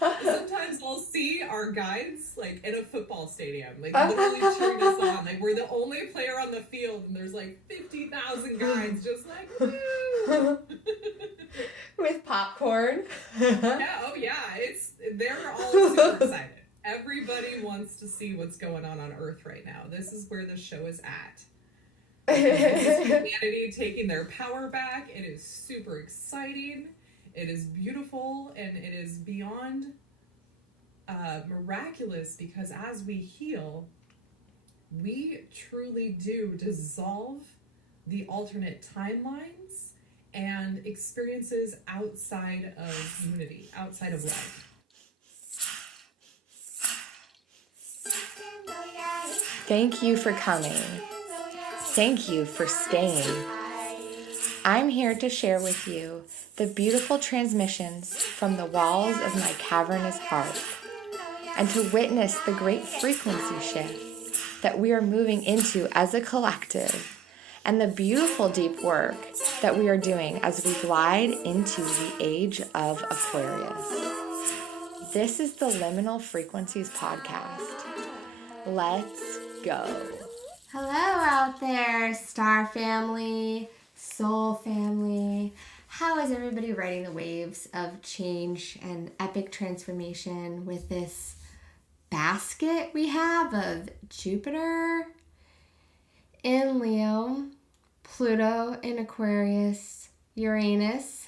Sometimes I'll see our guides like in a football stadium, like literally cheering us on. Like we're the only player on the field, and there's like 50,000 guides just like woo with popcorn. Yeah, oh yeah, they're all super excited. Everybody wants to see what's going on Earth right now. This is where the show is at. This is humanity taking their power back. It is super exciting. It is beautiful, and it is beyond miraculous, because as we heal, we truly do dissolve the alternate timelines and experiences outside of unity, outside of love. Thank you for coming. Thank you for staying. I'm here to share with you the beautiful transmissions from the walls of my cavernous heart, and to witness the great frequency shift that we are moving into as a collective, and the beautiful deep work that we are doing as we glide into the age of Aquarius. This is the Liminal Frequencies podcast. Let's go. Hello out there, star family, soul family. How is everybody riding the waves of change and epic transformation with this basket we have of Jupiter in Leo, Pluto in Aquarius, Uranus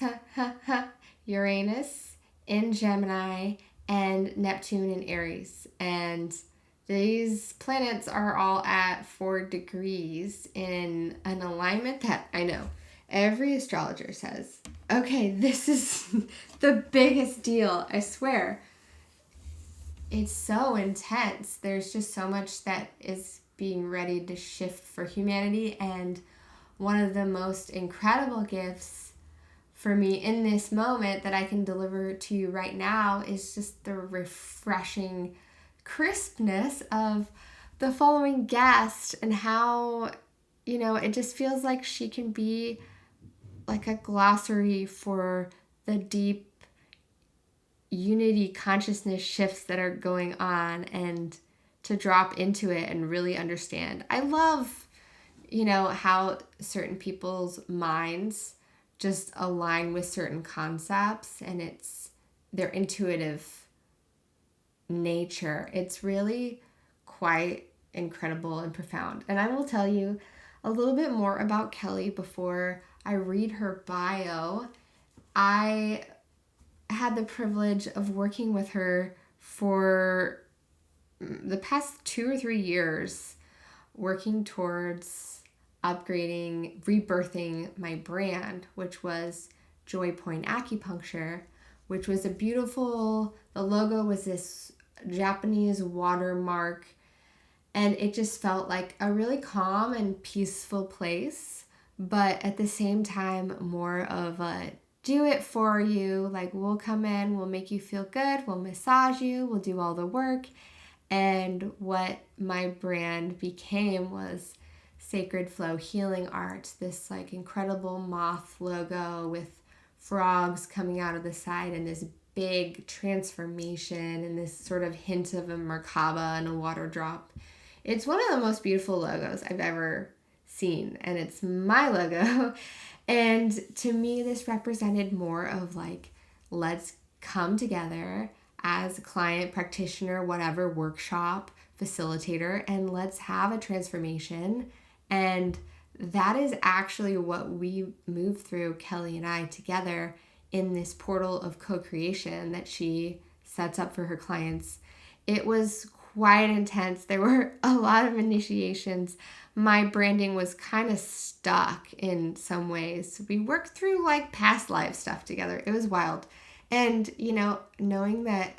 in Gemini, and Neptune in Aries. And these planets are all at 4 degrees in an alignment that I know every astrologer says, okay, this is the biggest deal, I swear. It's so intense. There's just so much that is being ready to shift for humanity, and one of the most incredible gifts for me in this moment that I can deliver to you right now is just the refreshing crispness of the following guest, and how, it just feels like she can be like a glossary for the deep unity consciousness shifts that are going on, and to drop into it and really understand. I love, how certain people's minds just align with certain concepts, and it's their intuitive nature. It's really quite incredible and profound. And I will tell you a little bit more about Kellee before I read her bio. I had the privilege of working with her for the past 2 or 3 years, working towards upgrading, rebirthing my brand, which was Joy Point Acupuncture, which was the logo was this Japanese watermark, and it just felt like a really calm and peaceful place, but at the same time more of a do it for you, like we'll come in, we'll make you feel good, we'll massage you, we'll do all the work. And what my brand became was Sacred Flow Healing Art, this like incredible moth logo with frogs coming out of the side, and this big transformation, and this sort of hint of a Merkaba and a water drop. It's one of the most beautiful logos I've ever seen, and it's my logo. And to me, this represented more of like, let's come together as a client, practitioner, whatever, workshop, facilitator, and let's have a transformation. And that is actually what we move through, Kellee and I, together in this portal of co-creation that she sets up for her clients. It was quite intense. There were a lot of initiations. My branding was kind of stuck in some ways. We worked through like past life stuff together. It was wild. And, knowing that,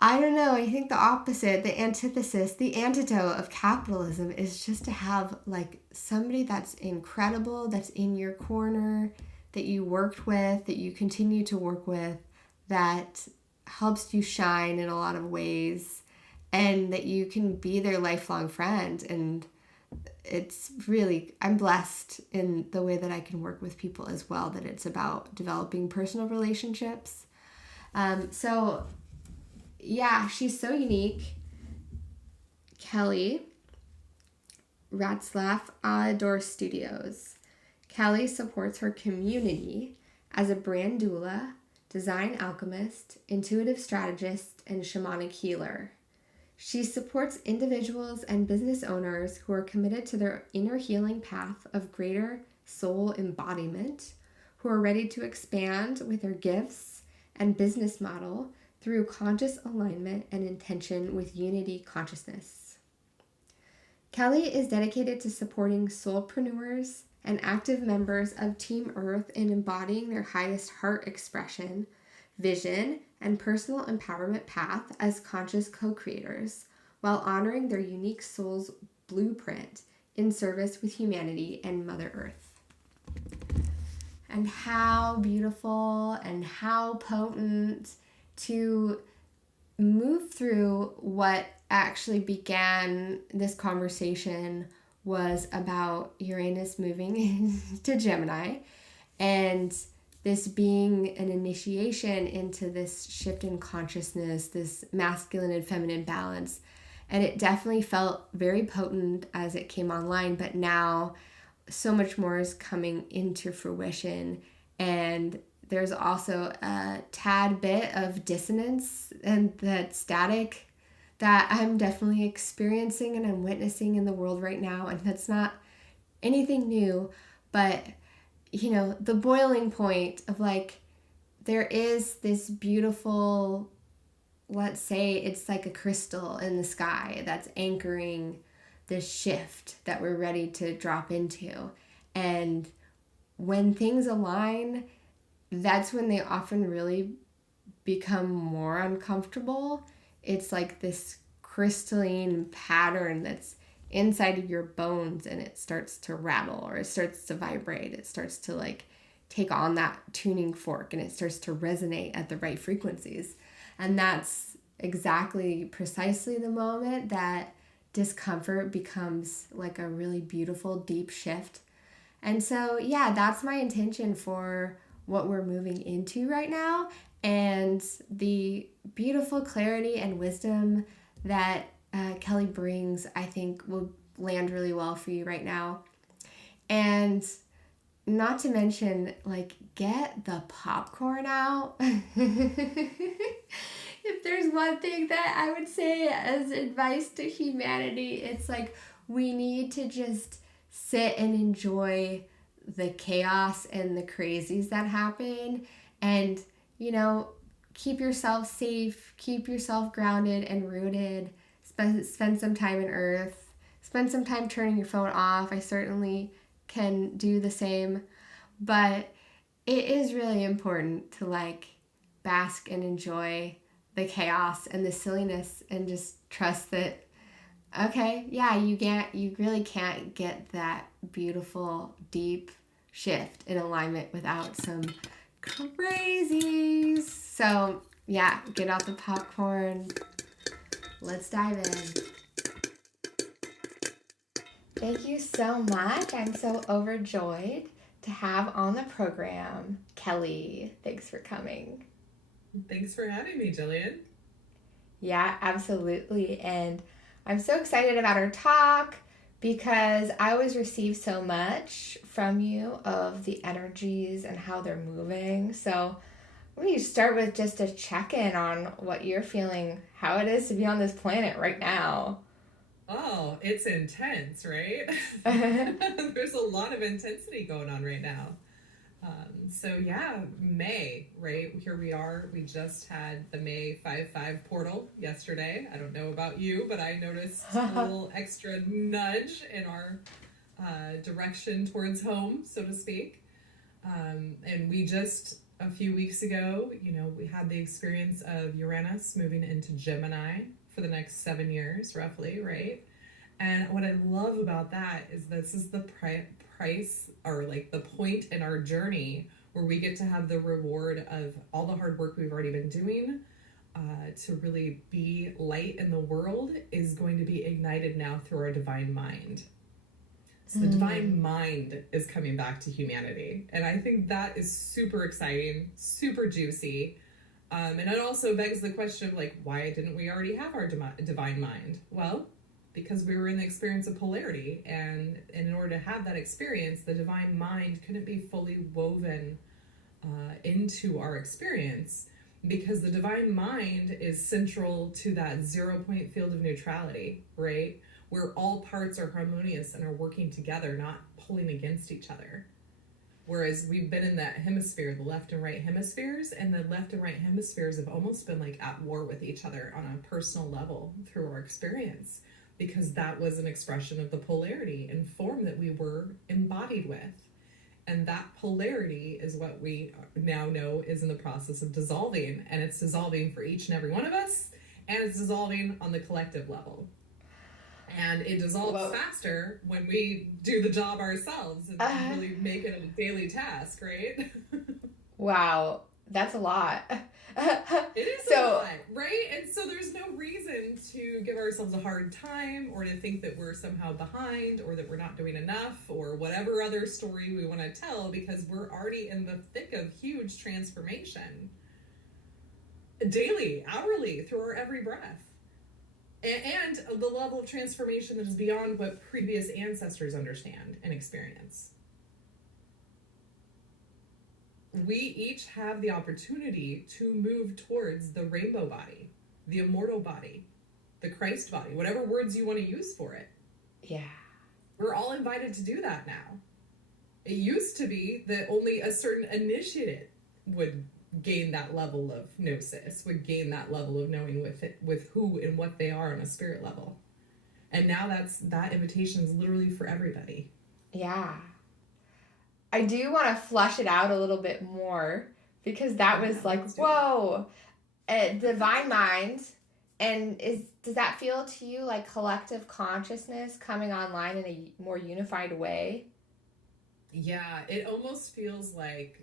I don't know, I think the opposite, the antithesis, the antidote of capitalism is just to have like somebody that's incredible, that's in your corner, that you worked with, that you continue to work with, that helps you shine in a lot of ways, and that you can be their lifelong friend. And it's really, I'm blessed in the way that I can work with people as well, that it's about developing personal relationships So, yeah, she's so unique. Kellee Ratzlaff, Awedore Studios. Kellee supports her community as a brand doula, design alchemist, intuitive strategist, and shamanic healer. She supports individuals and business owners who are committed to their inner healing path of greater soul embodiment, who are ready to expand with their gifts and business model through conscious alignment and intention with unity consciousness. Kellee is dedicated to supporting soulpreneurs and active members of Team Earth in embodying their highest heart expression, vision, and personal empowerment path as conscious co-creators, while honoring their unique soul's blueprint in service with humanity and Mother Earth. And how beautiful and how potent to move through what actually began this conversation was about Uranus moving into Gemini and this being an initiation into this shift in consciousness, this masculine and feminine balance. And it definitely felt very potent as it came online, but now so much more is coming into fruition. And there's also a tad bit of dissonance and that static that I'm definitely experiencing and I'm witnessing in the world right now. And that's not anything new, but the boiling point of like, there is this beautiful, let's say it's like a crystal in the sky that's anchoring this shift that we're ready to drop into. And when things align, that's when they often really become more uncomfortable. It's like this crystalline pattern that's inside of your bones and it starts to rattle or it starts to vibrate. It starts to like take on that tuning fork and it starts to resonate at the right frequencies. And that's exactly precisely the moment that discomfort becomes like a really beautiful deep shift. And so, yeah, that's my intention for what we're moving into right now, and the beautiful clarity and wisdom that Kellee brings, I think, will land really well for you right now. And not to mention, like, get the popcorn out. If there's one thing that I would say as advice to humanity, it's like we need to just sit and enjoy the chaos and the crazies that happen, and keep yourself safe, keep yourself grounded and rooted. Spend some time in earth, spend some time turning your phone off. I certainly can do the same, but it is really important to like bask and enjoy the chaos and the silliness and just trust that, okay, yeah, you really can't get that beautiful, deep shift in alignment without some crazies. So, yeah, get out the popcorn. Let's dive in. Thank you so much. I'm so overjoyed to have on the program Kellee. Thanks for coming. Thanks for having me, Jillian. Yeah, absolutely. And I'm so excited about our talk because I always receive so much from you of the energies and how they're moving. So let me start with just a check-in on what you're feeling, how it is to be on this planet right now. Oh, it's intense, right? There's a lot of intensity going on right now. So yeah, May, right? Here we are. We just had the May 5-5 portal yesterday. I don't know about you, but I noticed a little extra nudge in our direction towards home, so to speak. And we just, a few weeks ago, we had the experience of Uranus moving into Gemini for the next 7 years, roughly, right? And what I love about that is this is the price, or like the point in our journey where we get to have the reward of all the hard work we've already been doing to really be light in the world is going to be ignited now through our divine mind. So the divine mind is coming back to humanity. And I think that is super exciting, super juicy. And it also begs the question of, like, why didn't we already have our divine mind? Well, because we were in the experience of polarity, and in order to have that experience, the divine mind couldn't be fully woven into our experience, because the divine mind is central to that 0-point field of neutrality, right? Where all parts are harmonious and are working together, not pulling against each other. Whereas we've been in that hemisphere, the left and right hemispheres, and the left and right hemispheres have almost been like at war with each other on a personal level through our experience, because that was an expression of the polarity and form that we were embodied with. And that polarity is what we now know is in the process of dissolving. And it's dissolving for each and every one of us, and it's dissolving on the collective level. And it dissolves faster when we do the job ourselves and really make it a daily task, right? Wow, that's a lot. It is a lot, right? And so there's no reason to give ourselves a hard time, or to think that we're somehow behind, or that we're not doing enough, or whatever other story we want to tell, because we're already in the thick of huge transformation. Daily, hourly, through our every breath. And the level of transformation that is beyond what previous ancestors understand and experience. We each have the opportunity to move towards the rainbow body, the immortal body, the Christ body, whatever words you want to use for it. Yeah. We're all invited to do that now. It used to be that only a certain initiate would gain that level of gnosis, would gain that level of knowing with who and what they are on a spirit level. And now that invitation is literally for everybody. Yeah. I do want to flush it out a little bit more, because that was like, whoa, divine mind. And does that feel to you like collective consciousness coming online in a more unified way? Yeah, it almost feels like,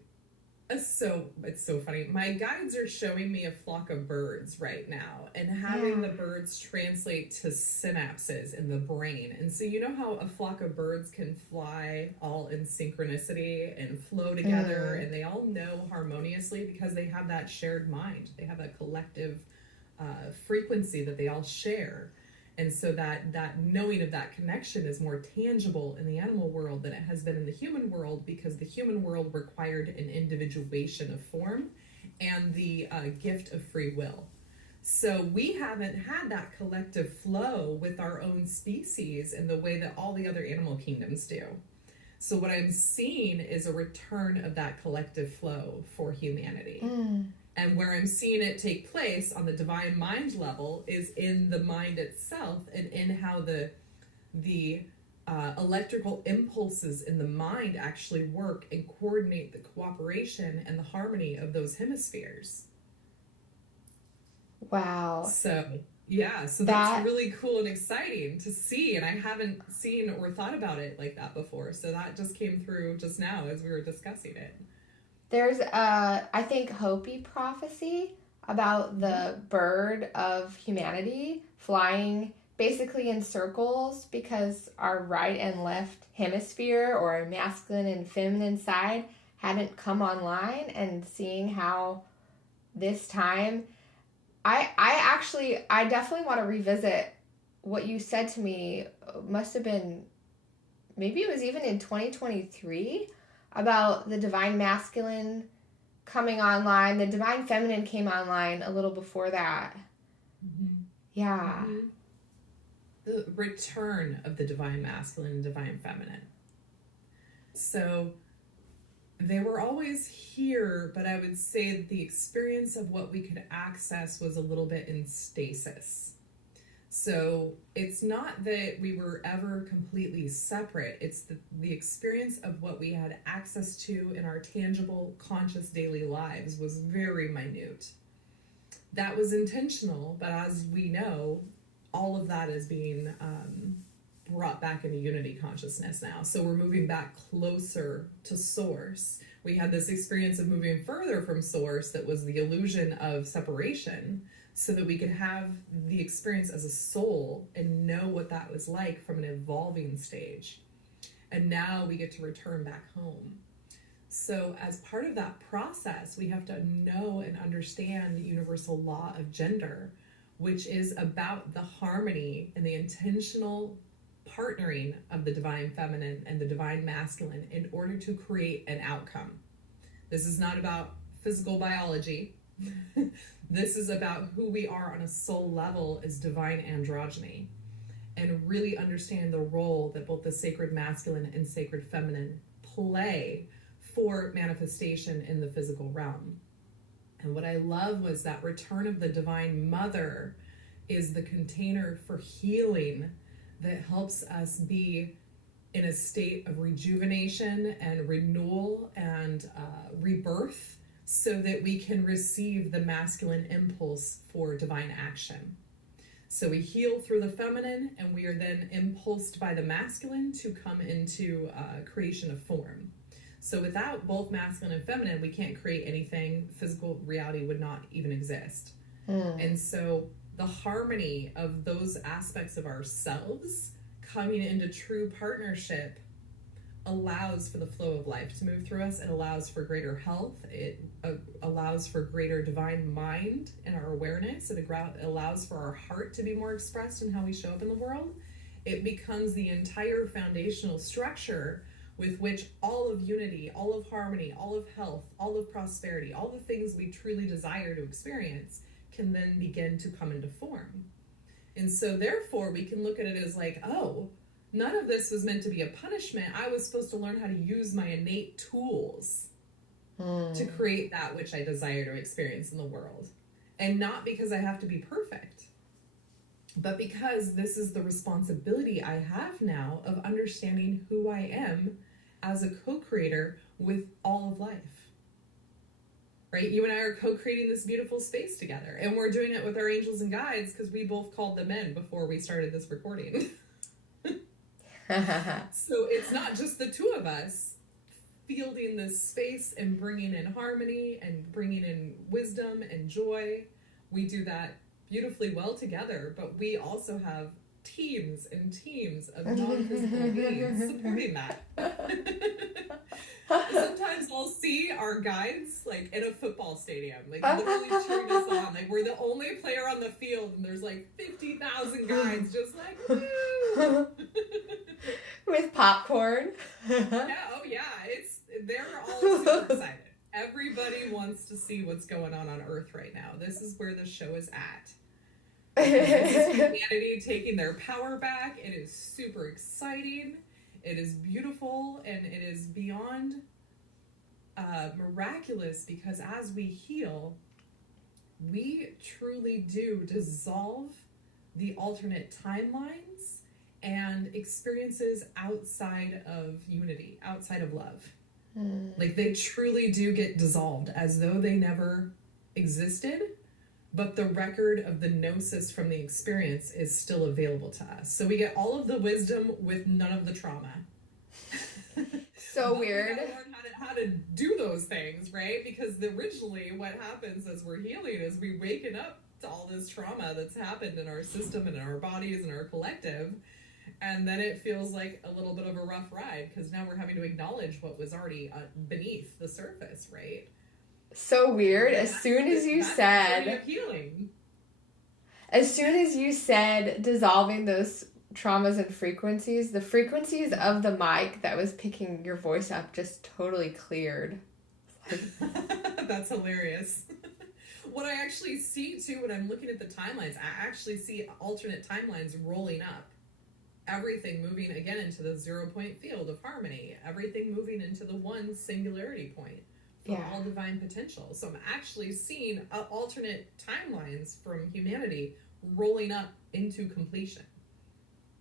it's so funny. My guides are showing me a flock of birds right now, and having the birds translate to synapses in the brain. And so you know how a flock of birds can fly all in synchronicity and flow together, and they all know harmoniously because they have that shared mind. They have a collective frequency that they all share. And so that knowing of that connection is more tangible in the animal world than it has been in the human world, because the human world required an individuation of form and the gift of free will. So we haven't had that collective flow with our own species in the way that all the other animal kingdoms do. So what I'm seeing is a return of that collective flow for humanity. And where I'm seeing it take place on the divine mind level is in the mind itself, and in how the electrical impulses in the mind actually work and coordinate the cooperation and the harmony of those hemispheres. Wow. So that's really cool and exciting to see, and I haven't seen or thought about it like that before. So that just came through just now as we were discussing it. There's I think Hopi prophecy about the bird of humanity flying basically in circles, because our right and left hemisphere, or our masculine and feminine side, hadn't come online, and seeing how this time I definitely want to revisit what you said to me. Must have been, maybe it was even in 2023, about the divine masculine coming online. The divine feminine came online a little before that. Yeah. The return of the divine masculine and divine feminine. So they were always here, but I would say that the experience of what we could access was a little bit in stasis. So it's not that we were ever completely separate. It's the experience of what we had access to in our tangible, conscious daily lives was very minute. That was intentional, but as we know, all of that is being brought back into unity consciousness now. So we're moving back closer to source. We had this experience of moving further from source that was the illusion of separation, so that we could have the experience as a soul and know what that was like from an evolving stage. And now we get to return back home. So as part of that process, we have to know and understand the universal law of gender, which is about the harmony and the intentional partnering of the divine feminine and the divine masculine in order to create an outcome. This is not about physical biology. This is about who we are on a soul level as divine androgyny, and really understand the role that both the sacred masculine and sacred feminine play for manifestation in the physical realm. And what I love was that return of the divine mother is the container for healing that helps us be in a state of rejuvenation and renewal and rebirth, so that we can receive the masculine impulse for divine action. So we heal through the feminine, and we are then impulsed by the masculine to come into creation of form. So without both masculine and feminine, we can't create anything. Physical reality would not even exist. And so the harmony of those aspects of ourselves coming into true partnership allows for the flow of life to move through us. It allows for greater health. It allows for greater divine mind in our awareness. It allows for our heart to be more expressed in how we show up in the world. It becomes the entire foundational structure with which all of unity, all of harmony, all of health, all of prosperity, all the things we truly desire to experience can then begin to come into form. And so therefore we can look at it as like, oh, none of this was meant to be a punishment. I was supposed to learn how to use my innate tools to create that which I desire to experience in the world. And not because I have to be perfect, but because this is the responsibility I have now of understanding who I am as a co-creator with all of life. Right? You and I are co-creating this beautiful space together, and we're doing it with our angels and guides because we both called them in before we started this recording. So it's not just the two of us fielding this space and bringing in harmony and bringing in wisdom and joy. We do that beautifully well together, but we also have teams and teams of non-physical beings supporting that. Sometimes I'll see our guides like in a football stadium, like literally cheering us on. Like we're the only player on the field, and there's like 50,000 guides just like woo! With popcorn. Yeah, oh yeah, they're all super excited. Everybody wants to see what's going on Earth right now. This is where the show is at. This is humanity taking their power back. It is super exciting. It is beautiful, and it is beyond miraculous, because as we heal, we truly do dissolve the alternate timelines and experiences outside of unity, outside of love. Like they truly do get dissolved as though they never existed, but the record of the gnosis from the experience is still available to us. So we get all of the wisdom with none of the trauma. So weird. We gotta learn how to do those things, right? Because originally what happens as we're healing is we waken up to all this trauma that's happened in our system and in our bodies and our collective. And then it feels like a little bit of a rough ride, because now we're having to acknowledge what was already beneath the surface, right? So weird. As soon as you said dissolving those traumas and frequencies, the frequencies of the mic that was picking your voice up just totally cleared. That's hilarious. What I actually see too when I'm looking at the timelines, I actually see alternate timelines rolling up. Everything moving again into the 0-point field of harmony. Everything moving into the one singularity point for all divine potential. So I'm actually seeing alternate timelines from humanity rolling up into completion.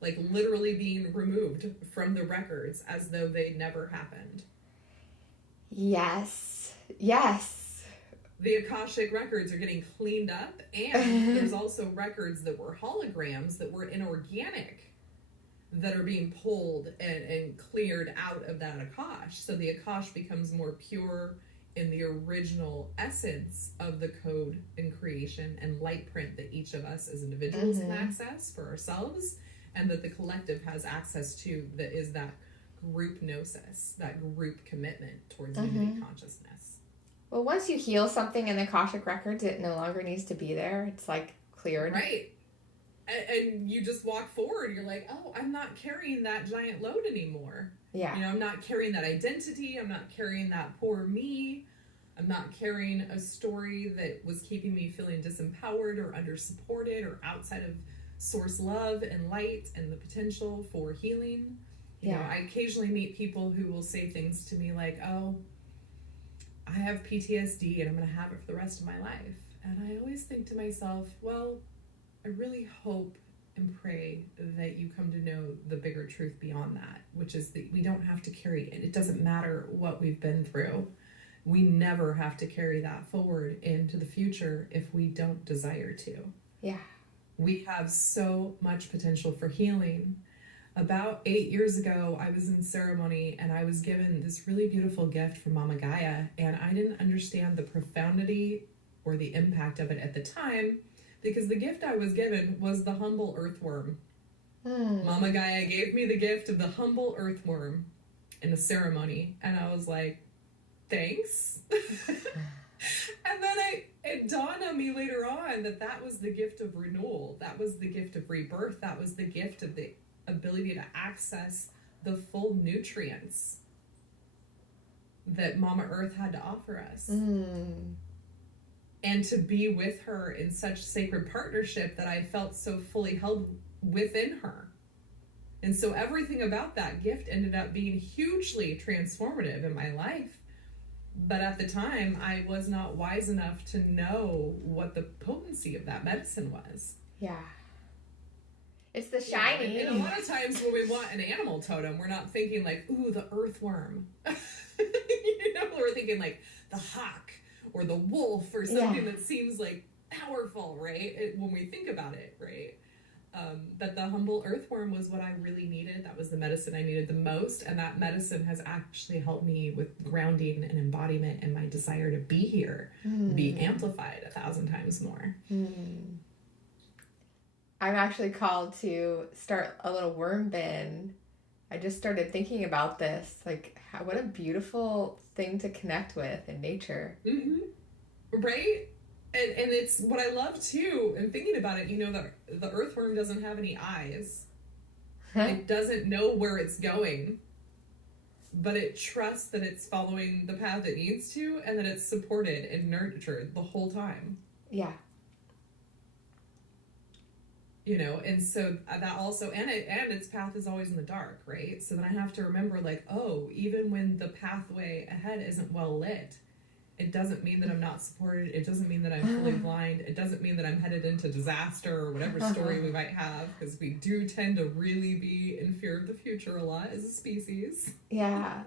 Like literally being removed from the records as though they never happened. Yes. Yes. The Akashic Records are getting cleaned up, and there's also records that were holograms that were inorganic that are being pulled and cleared out of that Akash. So the Akash becomes more pure in the original essence of the code and creation and light print that each of us as individuals can access for ourselves, and that the collective has access to, that is that group gnosis, that group commitment towards unity consciousness. Well, once you heal something in the Akashic Records, it no longer needs to be there. It's like cleared. Right. And you just walk forward. You're like, oh, I'm not carrying that giant load anymore. Yeah. You know, I'm not carrying that identity. I'm not carrying that poor me. I'm not carrying a story that was keeping me feeling disempowered or under-supported or outside of source love and light and the potential for healing. You know, I occasionally meet people who will say things to me like, oh, I have PTSD and I'm going to have it for the rest of my life. And I always think to myself, well, I really hope and pray that you come to know the bigger truth beyond that, which is that we don't have to carry it. It doesn't matter what we've been through. We never have to carry that forward into the future if we don't desire to. Yeah. We have so much potential for healing. About 8 years ago, I was in ceremony and I was given this really beautiful gift from Mama Gaia, and I didn't understand the profundity or the impact of it at the time, because the gift I was given was the humble earthworm. Mama Gaia gave me the gift of the humble earthworm in a ceremony, and I was like, thanks. And then it dawned on me later on that was the gift of renewal. That was the gift of rebirth. That was the gift of the ability to access the full nutrients that Mama Earth had to offer us. And to be with her in such sacred partnership that I felt so fully held within her. And so everything about that gift ended up being hugely transformative in my life. But at the time, I was not wise enough to know what the potency of that medicine was. Yeah. It's the shiny. Yeah, and a lot of times when we want an animal totem, we're not thinking like, ooh, the earthworm. You know, we're thinking like the hawk or the wolf or something that seems like powerful, right? When we think about it, right? That the humble earthworm was what I really needed. That was the medicine I needed the most. And that medicine has actually helped me with grounding and embodiment and my desire to be here, be amplified 1,000 times more. I'm actually called to start a little worm bin. I just started thinking about this. Like, what a beautiful thing to connect with in nature. Right? And it's what I love too, and thinking about it, you know, that the earthworm doesn't have any eyes. It doesn't know where it's going, but it trusts that it's following the path it needs to, and that it's supported and nurtured the whole time. Yeah. You know, and so that also, and its path is always in the dark, right? So then I have to remember, like, oh, even when the pathway ahead isn't well lit, it doesn't mean that I'm not supported. It doesn't mean that I'm fully blind. It doesn't mean that I'm headed into disaster or whatever story we might have, because we do tend to really be in fear of the future a lot as a species. Yeah.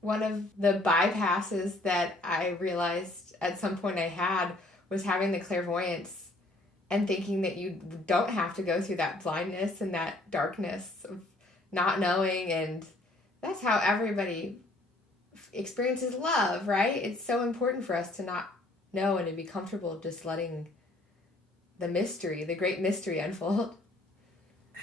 One of the bypasses that I realized at some point I had was having the clairvoyance and thinking that you don't have to go through that blindness and that darkness of not knowing. And that's how everybody experiences love, right? It's so important for us to not know and to be comfortable just letting the mystery, the great mystery, unfold.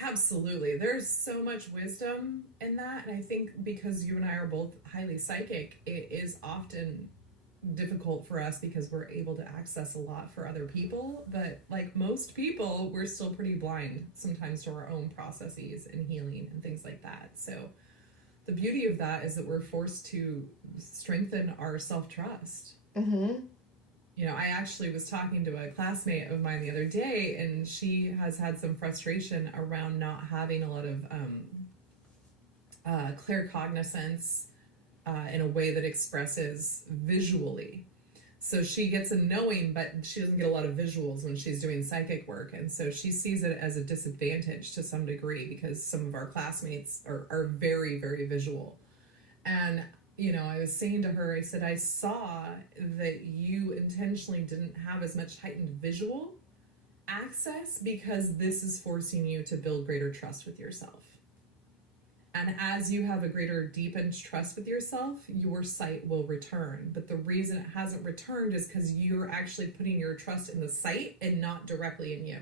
Absolutely. There's so much wisdom in that. And I think because you and I are both highly psychic, it is often difficult for us because we're able to access a lot for other people. But like most people, we're still pretty blind sometimes to our own processes and healing and things like that. So the beauty of that is that we're forced to strengthen our self-trust. You know, I actually was talking to a classmate of mine the other day, and she has had some frustration around not having a lot of claircognizance in a way that expresses visually. So she gets a knowing, but she doesn't get a lot of visuals when she's doing psychic work. And so she sees it as a disadvantage to some degree because some of our classmates are very, very visual. And, you know, I was saying to her, I said, I saw that you intentionally didn't have as much heightened visual access because this is forcing you to build greater trust with yourself. And as you have a greater deepened trust with yourself, your sight will return. But the reason it hasn't returned is because you're actually putting your trust in the sight and not directly in you.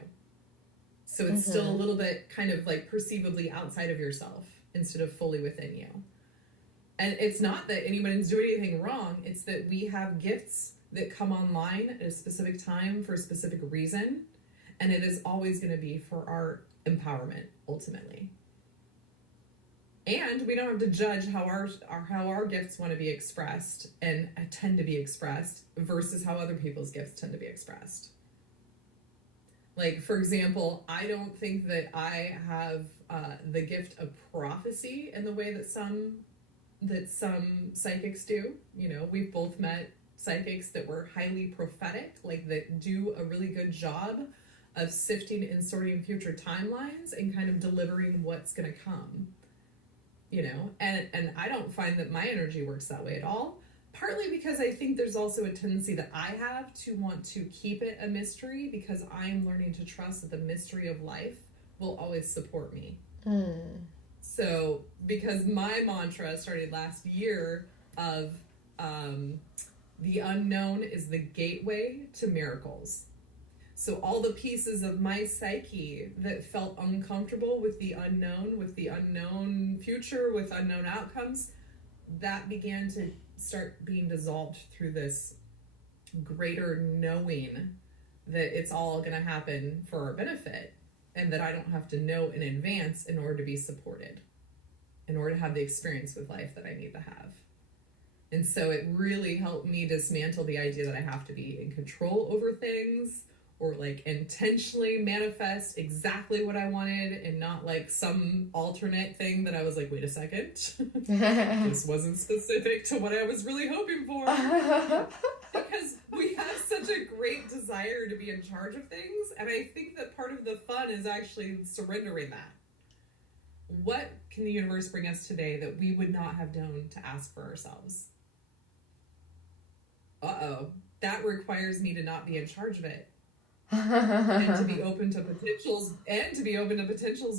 So it's still a little bit kind of like perceivably outside of yourself instead of fully within you. And it's not that anybody's doing anything wrong. It's that we have gifts that come online at a specific time for a specific reason. And it is always going to be for our empowerment, ultimately. And we don't have to judge how our gifts want to be expressed and tend to be expressed versus how other people's gifts tend to be expressed. Like, for example, I don't think that I have the gift of prophecy in the way that some psychics do. You know, we've both met psychics that were highly prophetic, like that do a really good job of sifting and sorting future timelines and kind of delivering what's going to come. You know, and I don't find that my energy works that way at all. Partly because I think there's also a tendency that I have to want to keep it a mystery, because I am learning to trust that the mystery of life will always support me. So, because my mantra started last year of the unknown is the gateway to miracles. So all the pieces of my psyche that felt uncomfortable with the unknown future, with unknown outcomes, that began to start being dissolved through this greater knowing that it's all going to happen for our benefit, and that I don't have to know in advance in order to be supported, in order to have the experience with life that I need to have. And so it really helped me dismantle the idea that I have to be in control over things, or like intentionally manifest exactly what I wanted, and not like some alternate thing that I was like, wait a second, this wasn't specific to what I was really hoping for. Because we have such a great desire to be in charge of things, and I think that part of the fun is actually surrendering that. What can the universe bring us today that we would not have known to ask for ourselves? That requires me to not be in charge of it. And to be open to potentials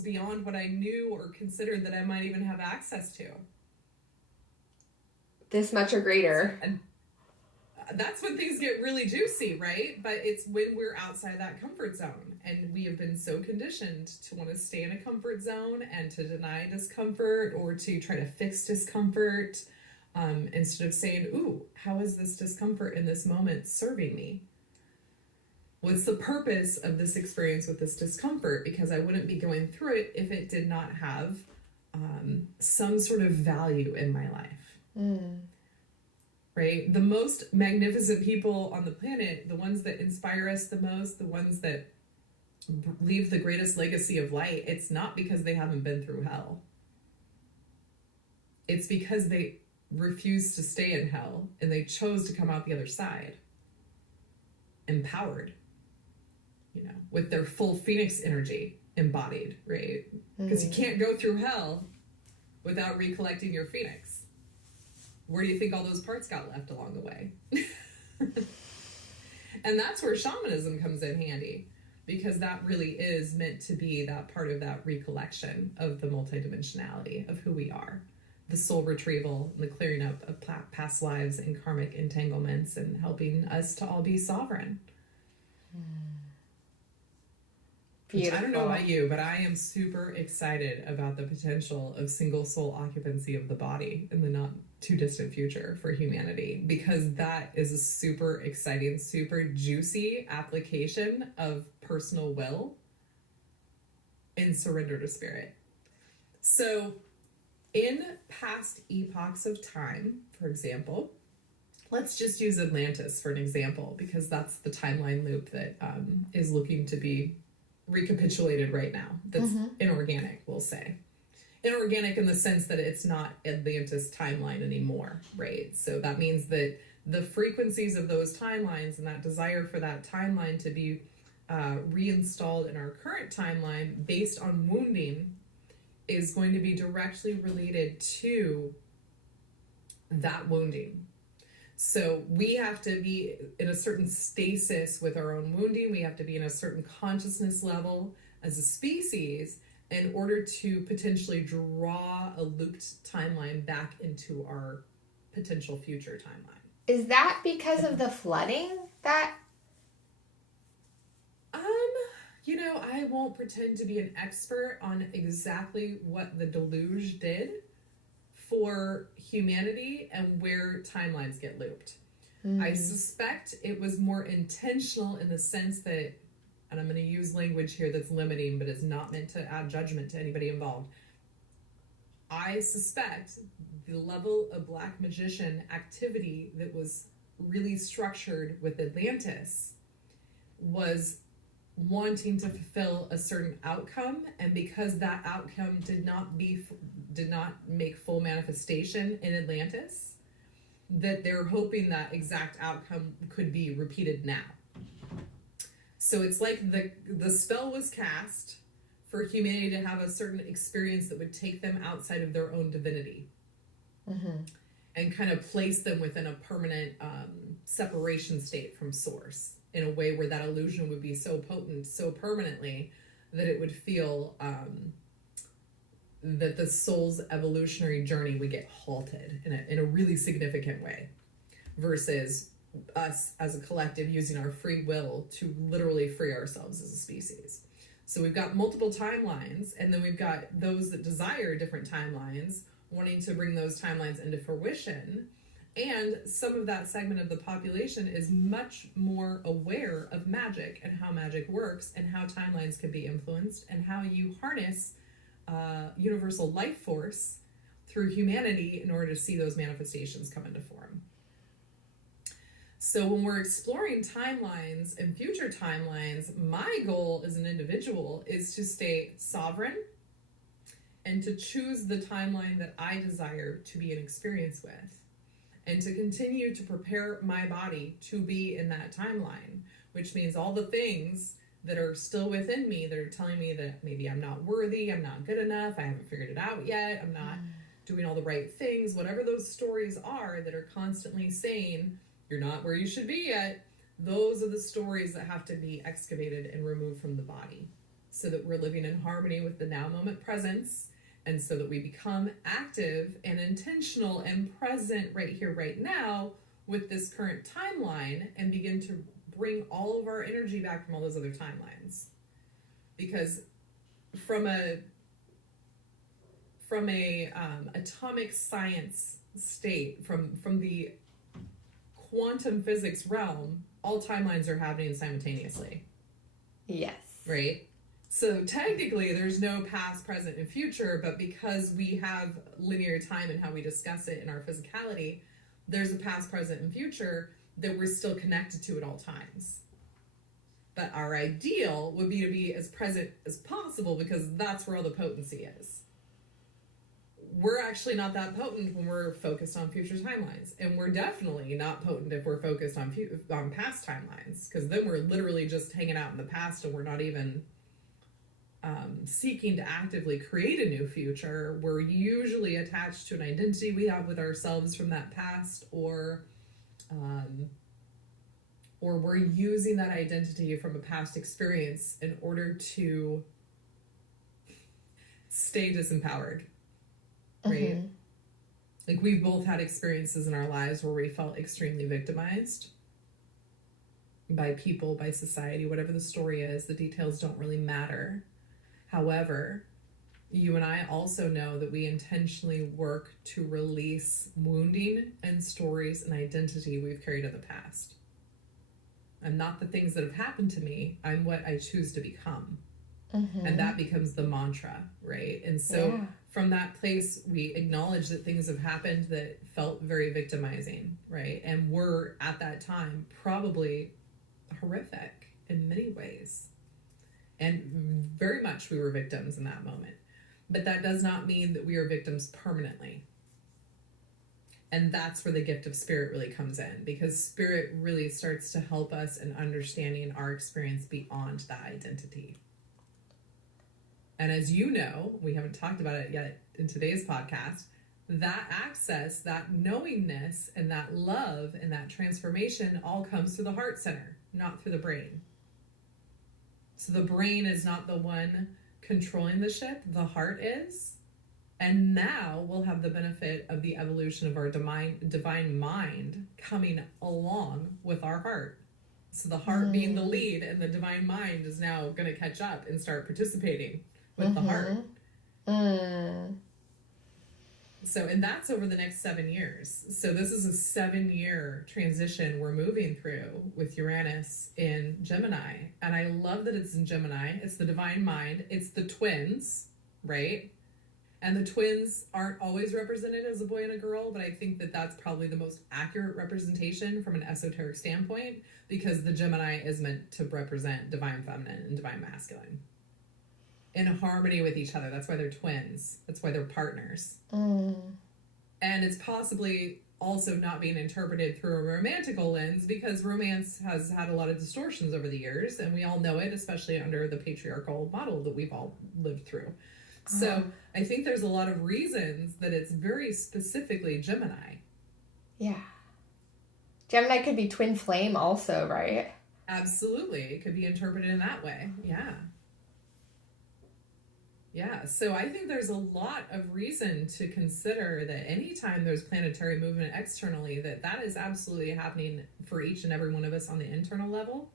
beyond what I knew or considered that I might even have access to. This much or greater. And that's when things get really juicy, right? But it's when we're outside that comfort zone, and we have been so conditioned to want to stay in a comfort zone and to deny discomfort, or to try to fix discomfort, instead of saying, ooh, how is this discomfort in this moment serving me? What's the purpose of this experience with this discomfort? Because I wouldn't be going through it if it did not have some sort of value in my life. Right? The most magnificent people on the planet, the ones that inspire us the most, the ones that leave the greatest legacy of light, it's not because they haven't been through hell. It's because they refused to stay in hell, and they chose to come out the other side empowered, you know, with their full phoenix energy embodied, right? Because you can't go through hell without recollecting your phoenix. Where do you think all those parts got left along the way? And that's where shamanism comes in handy, because that really is meant to be that part of that recollection of the multidimensionality of who we are, the soul retrieval, and the clearing up of past lives and karmic entanglements, and helping us to all be sovereign. Which, I don't know about you, but I am super excited about the potential of single soul occupancy of the body in the not too distant future for humanity, because that is a super exciting, super juicy application of personal will and surrender to spirit. So in past epochs of time, for example, let's just use Atlantis for an example, because that's the timeline loop that is looking to be recapitulated right now. That's inorganic, we'll say. Inorganic in the sense that it's not Atlantis timeline anymore, right? So that means that the frequencies of those timelines and that desire for that timeline to be reinstalled in our current timeline based on wounding is going to be directly related to that wounding. So we have to be in a certain stasis with our own wounding. We have to be in a certain consciousness level as a species in order to potentially draw a looped timeline back into our potential future timeline. Is that because of the flooding that? I won't pretend to be an expert on exactly what the deluge did for humanity and where timelines get looped. I suspect it was more intentional in the sense that, and I'm going to use language here that's limiting, but it's not meant to add judgment to anybody involved. I suspect the level of black magician activity that was really structured with Atlantis was wanting to fulfill a certain outcome, and because that outcome did not make full manifestation in Atlantis, that they're hoping that exact outcome could be repeated now. So it's like the spell was cast for humanity to have a certain experience that would take them outside of their own divinity, and kind of place them within a permanent separation state from source, in a way where that illusion would be so potent, so permanently, that it would feel that the soul's evolutionary journey would get halted in a really significant way, versus us as a collective using our free will to literally free ourselves as a species. So we've got multiple timelines, and then we've got those that desire different timelines, wanting to bring those timelines into fruition. And some of that segment of the population is much more aware of magic and how magic works and how timelines can be influenced and how you harness universal life force through humanity in order to see those manifestations come into form. So when we're exploring timelines and future timelines, my goal as an individual is to stay sovereign and to choose the timeline that I desire to be in experience with, and to continue to prepare my body to be in that timeline, which means all the things that are still within me that are telling me that maybe I'm not worthy, I'm not good enough, I haven't figured it out yet, I'm not doing all the right things, whatever those stories are that are constantly saying you're not where you should be yet, those are the stories that have to be excavated and removed from the body, so that we're living in harmony with the now moment presence, and so that we become active and intentional and present right here, right now, with this current timeline, and begin to bring all of our energy back from all those other timelines. Because from a atomic science state, from the quantum physics realm, all timelines are happening simultaneously. Yes. Right? So technically there's no past, present, and future, but because we have linear time and how we discuss it in our physicality, there's a past, present, and future that we're still connected to at all times. But our ideal would be to be as present as possible, because that's where all the potency is. We're actually not that potent when we're focused on future timelines, and we're definitely not potent if we're focused on past timelines, because then we're literally just hanging out in the past, and we're not even seeking to actively create a new future. We're usually attached to an identity we have with ourselves from that past, or we're using that identity from a past experience in order to stay disempowered, right? Like, we've both had experiences in our lives where we felt extremely victimized by people, by society, whatever the story is. The details don't really matter. However, you and I also know that we intentionally work to release wounding and stories and identity we've carried in the past. I'm not the things that have happened to me, I'm what I choose to become. And that becomes the mantra, right? And so from that place, we acknowledge that things have happened that felt very victimizing, right? And were, at that time, probably horrific in many ways. And very much we were victims in that moment. But that does not mean that we are victims permanently. And that's where the gift of spirit really comes in, because spirit really starts to help us in understanding our experience beyond that identity. And as you know, we haven't talked about it yet in today's podcast, that access, that knowingness, and that love and that transformation all comes through the heart center, not through the brain. So the brain is not the one controlling the ship, the heart is. And now we'll have the benefit of the evolution of our divine mind coming along with our heart. So the heart being the lead, and the divine mind is now going to catch up and start participating with the heart. So, and that's over the next 7 years. So this is a 7-year transition we're moving through with Uranus in Gemini. And I love that it's in Gemini. It's the divine mind. It's the twins, right? And the twins aren't always represented as a boy and a girl, but I think that that's probably the most accurate representation from an esoteric standpoint, because the Gemini is meant to represent divine feminine and divine masculine in harmony with each other. That's why they're twins. That's why they're partners. And it's possibly also not being interpreted through a romantical lens, because romance has had a lot of distortions over the years, and we all know it, especially under the patriarchal model that we've all lived through. So I think there's a lot of reasons that it's very specifically Gemini. Yeah. Gemini could be twin flame also, right? Absolutely. It could be interpreted in that way. Yeah. Yeah, so I think there's a lot of reason to consider that anytime there's planetary movement externally, that is absolutely happening for each and every one of us on the internal level.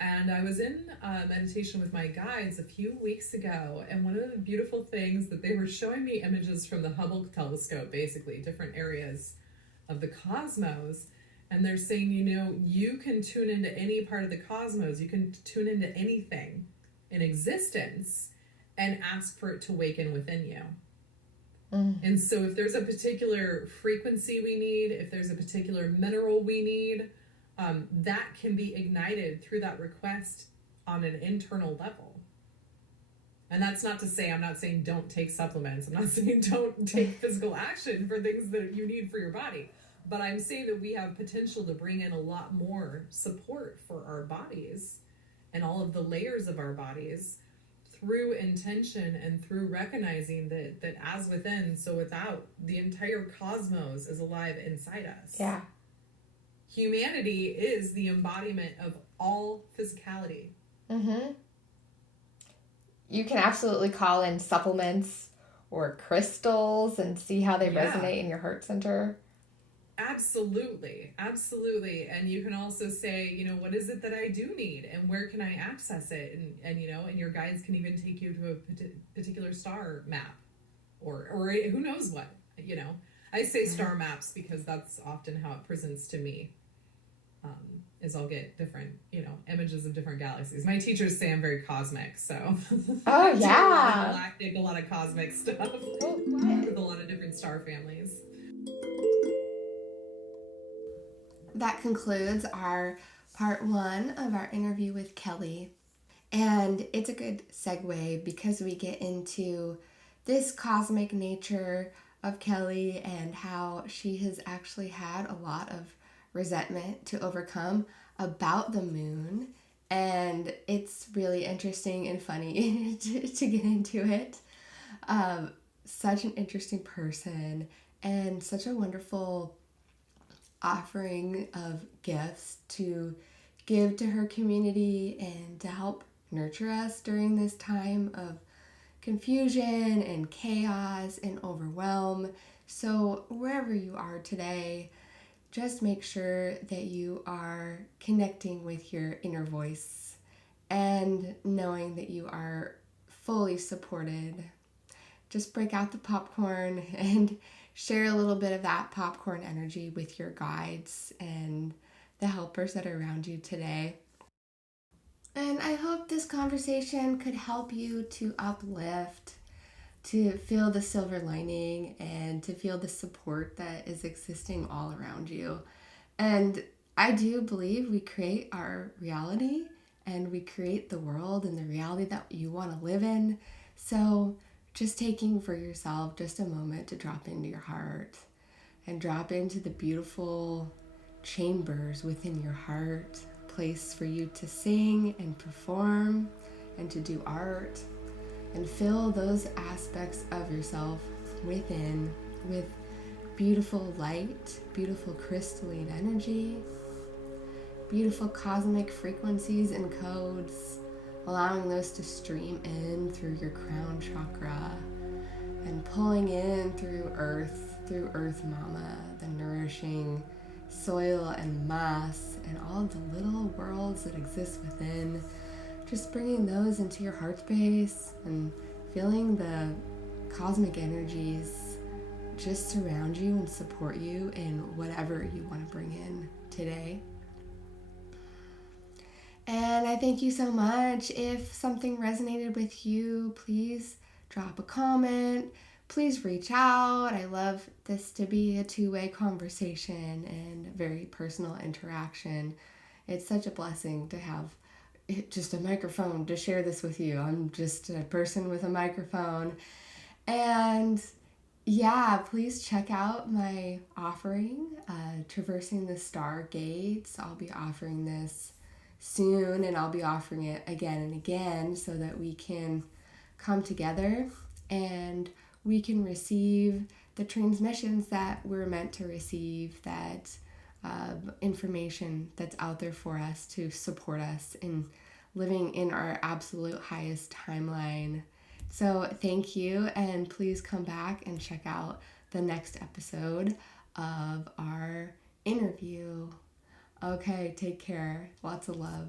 And I was in meditation with my guides a few weeks ago, and one of the beautiful things that they were showing me images from the Hubble telescope, basically different areas of the cosmos. And they're saying, you can tune into any part of the cosmos, you can tune into anything in existence and ask for it to awaken within you. And so if there's a particular frequency we need, if there's a particular mineral we need, that can be ignited through that request on an internal level. And that's not to say, I'm not saying don't take supplements. I'm not saying don't take physical action for things that you need for your body. But I'm saying that we have potential to bring in a lot more support for our bodies and all of the layers of our bodies through intention and through recognizing that as within, so without, the entire cosmos is alive inside us. Yeah. Humanity is the embodiment of all physicality. You can absolutely call in supplements or crystals and see how they resonate in your heart center. Absolutely. And you can also say, what is it that I do need, and where can I access it? And your guides can even take you to a particular star map or who knows what, I say star maps because that's often how it presents to me. Is I'll get different, images of different galaxies. My teachers say I'm very cosmic, so oh yeah, a lot of galactic, a lot of cosmic stuff with a lot of different star families. That concludes our part 1 of our interview with Kellee. And it's a good segue because we get into this cosmic nature of Kellee and how she has actually had a lot of resentment to overcome about the moon. And it's really interesting and funny to get into it. Such an interesting person and such a wonderful offering of gifts to give to her community and to help nurture us during this time of confusion and chaos and overwhelm. So wherever you are today, just make sure that you are connecting with your inner voice and knowing that you are fully supported. Just break out the popcorn and share a little bit of that popcorn energy with your guides and the helpers that are around you today. And I hope this conversation could help you to uplift, to feel the silver lining, and to feel the support that is existing all around you. And I do believe we create our reality and we create the world and the reality that you want to live in. So just taking for yourself just a moment to drop into your heart and drop into the beautiful chambers within your heart, place for you to sing and perform and to do art, and fill those aspects of yourself within with beautiful light, beautiful crystalline energy, beautiful cosmic frequencies and codes, allowing those to stream in through your crown chakra and pulling in through Earth Mama, the nourishing soil and mass and all of the little worlds that exist within. Just bringing those into your heart space and feeling the cosmic energies just surround you and support you in whatever you want to bring in today. And I thank you so much. If something resonated with you, please drop a comment. Please reach out. I love this to be a two-way conversation and a very personal interaction. It's such a blessing to have just a microphone to share this with you. I'm just a person with a microphone. And yeah, please check out my offering, Traversing the Star Gates. I'll be offering this soon, and I'll be offering it again and again so that we can come together and we can receive the transmissions that we're meant to receive, that information that's out there for us to support us in living in our absolute highest timeline. So thank you, and please come back and check out the next episode of our interview. Okay, take care. Lots of love.